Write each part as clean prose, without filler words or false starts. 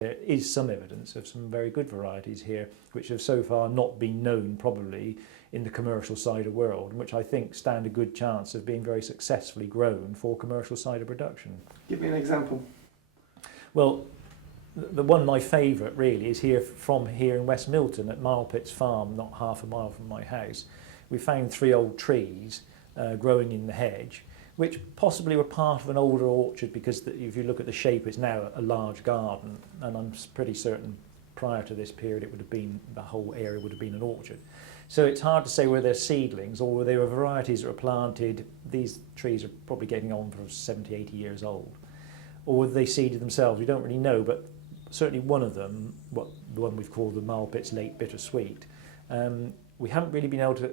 There is some evidence of some very good varieties here, which have so far not been known probably in the commercial cider world, which I think stand a good chance of being very successfully grown for commercial cider production. Give me an example. Well, the one my favourite really is here in West Milton at Marlpits Farm, not half a mile from my house. We found 3 old trees growing in the hedge, which possibly were part of an older orchard, because if you look at the shape, it's now a large garden, and I'm pretty certain prior to this period the whole area would have been an orchard. So it's hard to say whether they're seedlings or whether they were varieties that were planted. These trees are probably getting on for 70, 80 years old. Or whether they seeded themselves, we don't really know, but certainly one of them, the one we've called the Marlpits Late Bittersweet, we haven't really been able to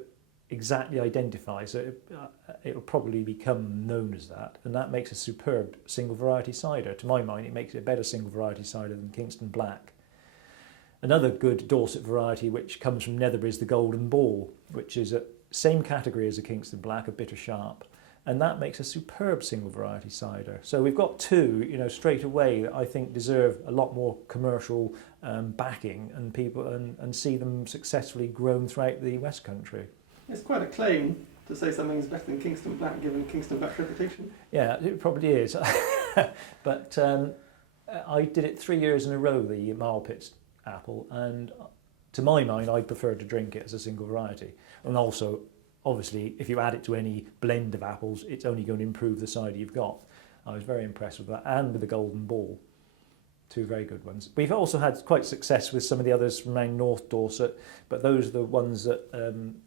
exactly identify, so it will probably become known as that, and that makes a superb single variety cider. To my mind, it makes it a better single variety cider than Kingston Black. Another good Dorset variety which comes from Netherbury is the Golden Ball, which is a same category as a Kingston Black, a bitter sharp, and that makes a superb single variety cider. So we've got 2, straight away that I think deserve a lot more commercial backing and people and see them successfully grown throughout the West Country. It's quite a claim to say something's better than Kingston Black, given Kingston Black's reputation. Yeah, it probably is. But I did it 3 years in a row, the Marlpits apple, and to my mind, I prefer to drink it as a single variety. And also, obviously, if you add it to any blend of apples, it's only going to improve the cider you've got. I was very impressed with that, and with the Golden Ball. 2 very good ones. We've also had quite success with some of the others from around North Dorset, but those are the ones that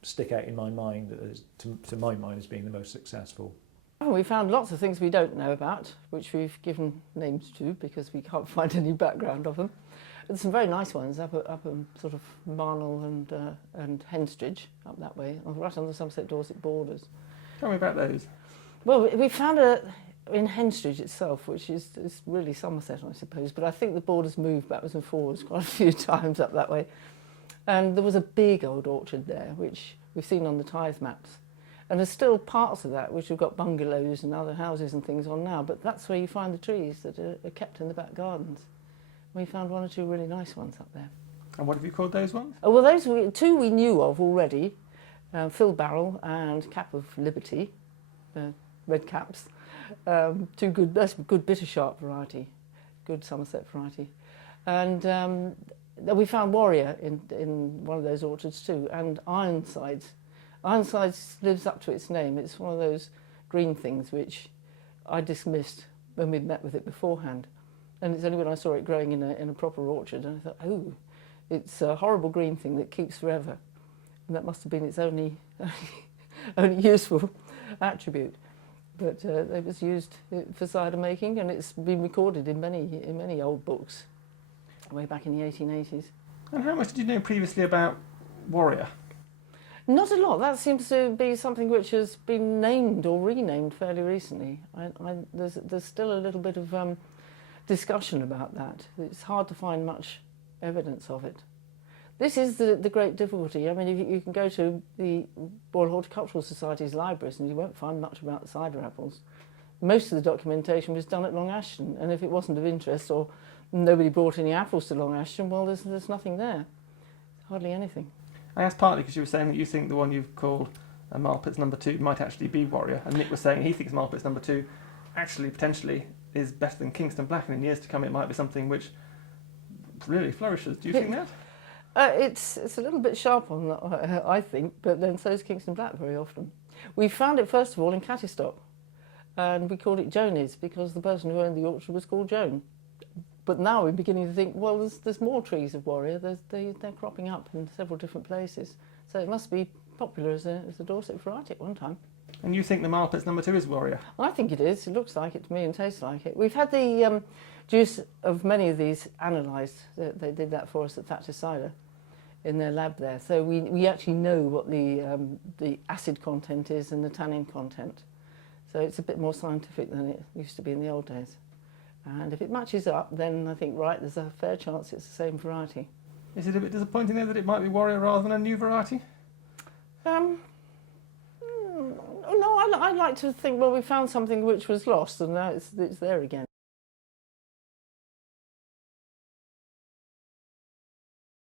stick out in my mind, to my mind, as being the most successful. Oh, we found lots of things we don't know about, which we've given names to because we can't find any background of them. There's some very nice ones up sort of Marnell and Henstridge, up that way, right on the Somerset Dorset borders. Tell me about those. Well, we found in Henstridge itself, which is really Somerset, I suppose, but I think the borders moved backwards and forwards quite a few times up that way. And there was a big old orchard there, which we've seen on the tithe maps. And there's still parts of that which have got bungalows and other houses and things on now, but that's where you find the trees that are kept in the back gardens. We found 1 or 2 really nice ones up there. And what have you called those ones? Oh, well, those 2 we knew of already, Phil Barrel and Cap of Liberty, red caps. 2 good, that's a good bitter sharp variety, good Somerset variety. And we found Warrior in one of those orchards too, and Ironsides. Ironsides lives up to its name. It's one of those green things which I dismissed when we'd met with it beforehand. And it's only when I saw it growing in a proper orchard and I thought, oh, it's a horrible green thing that keeps forever. And that must have been its only useful attribute. But it was used for cider making, and it's been recorded in many old books way back in the 1880s. And how much did you know previously about Warrior? Not a lot. That seems to be something which has been named or renamed fairly recently. There's still a little bit of discussion about that. It's hard to find much evidence of it. This is the great difficulty. I mean, you can go to the Royal Horticultural Society's libraries and you won't find much about the cider apples. Most of the documentation was done at Long Ashton, and if it wasn't of interest or nobody brought any apples to Long Ashton, well, there's nothing there. Hardly anything. I asked partly because you were saying that you think the one you've called Marlpits number 2 might actually be Warrior, and Nick was saying he thinks Marlpits number 2 actually potentially is better than Kingston Black, and in years to come it might be something which really flourishes. Do you think that? It's a little bit sharp on that, I think, but then so is Kingston Black very often. We found it first of all in Cattystock, and we called it Jonies because the person who owned the orchard was called Joan. But now we're beginning to think, well, there's more trees of Warrior. They're cropping up in several different places, so it must be popular as a Dorset variety at one time. And you think the Marlpits number 2 is Warrior? I think it is. It looks like it to me and tastes like it. We've had the juice of many of these analysed. They did that for us at Thatcher Cider in their lab there. So we actually know what the acid content is and the tannin content. So it's a bit more scientific than it used to be in the old days. And if it matches up, then I think, right, there's a fair chance it's the same variety. Is it a bit disappointing there that it might be Warrior rather than a new variety? No, I like to think, well, we found something which was lost and now it's there again.